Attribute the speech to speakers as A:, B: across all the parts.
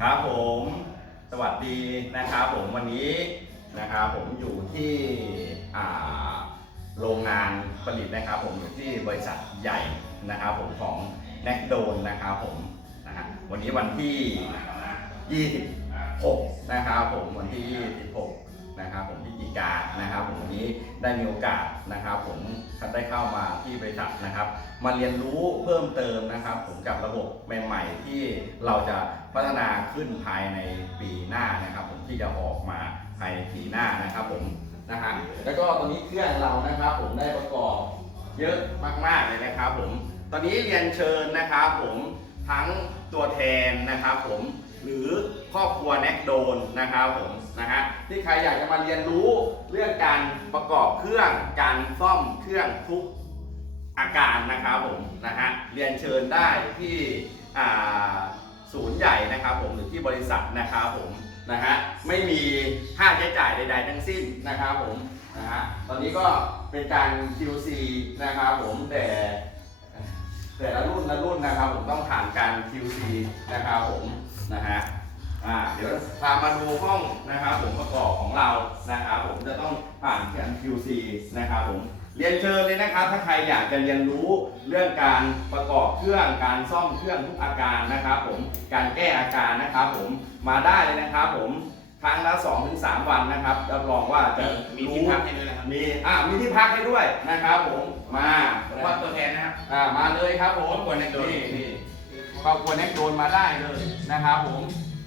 A: ครับผมสวัสดีนะครับผมวันนี้นะครับผมอยู่ที่โรงงานผลิตนะครับ ผมอยู่ที่บริษัทใหญ่นะครับ ผมของแนกโดนนะครับผมนะฮะวันนี้วันที่ 26 นะครับผมวันที่ 26 นะครับผมพิจิกานะครับผมวันนี้ได้มีโอกาสนะครับ ผมได้เข้ามาที่บริษัทนะครับ มาเรียนรู้เพิ่มเติมนะครับ ผมกับระบบใหม่ๆที่เราจะพัฒนาขึ้นภายในปีหน้านะครับ ผมที่จะออกมาภายในปีหน้านะครับผมนะฮะแล้วก็ตอนนี้เครื่องเรานะครับ ผมได้ประกอบเยอะมากๆเลยนะครับ ผมตอนนี้เรียนเชิญนะครับ ผมทั้งตัวแทนนะครับ ผม หรือครอบครัวแน็กโดนนะครับผมนะฮะที่ใครอยากจะมาเรียนรู้เรื่องการประกอบเครื่องการซ่อมเครื่องทุกอาการนะครับผมนะฮะเรียนเชิญได้ที่ศูนย์ใหญ่นะครับผมหรือที่บริษัทนะครับผมนะฮะไม่มีค่าใช้จ่ายใด ๆ ทั้งสิ้นนะครับผมนะฮะตอนนี้ก็เป็นการ QC นะครับผมแต่ แต่ละรุ่นละรุ่นนะครับผมต้องผ่านการ QC นะครับผมนะฮะอ่าเดี๋ยวพามาดูห้องนะครับผมประกอบของเรานะครับผมจะต้องผ่านการ QC นะครับผมเรียนเชิญเลยนะครับถ้าใครอยากจะเรียนรู้เรื่องการประกอบเครื่องการซ่อมเครื่องทุกอาการนะครับ ผมการแก้อาการนะครับผมมาได้เลยนะครับ ผมครั้งละ2-3ถึงวันนะครับรับรองว่าจะ
B: มีที่พักให้ด้วย
A: มีอ่ามีที่พักให้ด้วยนะครับผม มา
B: ผมว่าตัวแทนนะครับ
A: อ่ามาเลยครับผม
B: ครอบครัวแน็กโดน
A: นี่นี่ครอบครัวแน็กโดนมาได้เลยนะครับผม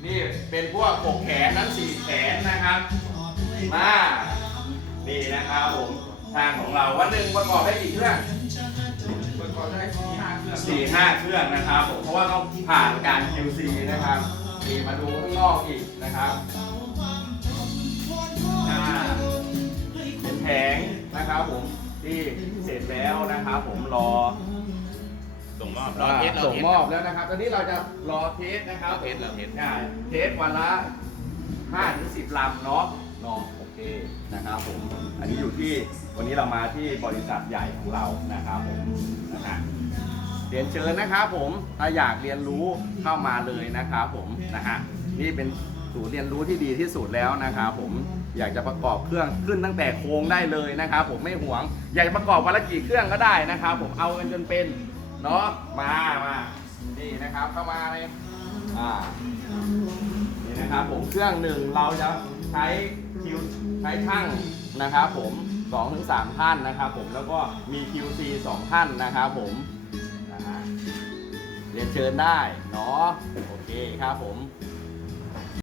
A: นี่เป็นพวกปกแขนทั้งสี่แขนนะครับ มา นี่นะครับผมทางของเราวันหนึ่งประกอบได้กี่เครื่อง
B: ประกอบได้สี่ห้าเครื่อง
A: สี่ห้าเครื่องนะครับผมเพราะว่าต้องผ่านการ QC นะครับนี่มาดูข้างนอกอีกนะครับ นะครับผมที่เสร็จแล้วนะครับผมรอ
B: ส่งมอบรอเทสรอ
A: ส่ง
B: เทส
A: มอบแล้วนะครับ ตอนนี้เราจะรอเทสนะครับ
B: รอเทสรอเทส
A: ใช่เทสวันละ5ถึง10ลำเนาะเนาะโอเคนะครับผมอันนี้อยู่ที่วันนี้เรามาที่บริษัทใหญ่ของเรานะครับผมนะฮะเรียนเชิญนะครับผมถ้าอยากเรียนรู้เข้ามาเลยนะครับผมนะฮะนี่เป็น ศูนย์เรียนรู้ที่ดีที่สุดแล้วนะครับผมอยากจะประกอบเครื่องขึ้นตั้งแต่โครงได้เลยนะครับผมไม่หวง อยากจะประกอบวันละกี่เครื่องก็ได้นะครับผมเอากันจนเป็นเนาะมามานี่นะครับเข้ามาเลยอ่านี่นะครับผมเครื่องหนึ่งเราจะใช้คิวใช้ช่างนะครับผม2ถึง3ท่านนะครับผมแล้วก็มี QC 2 ท่านนะครับผมนะฮะเรียนเชิญได้เนาะโอเคครับผม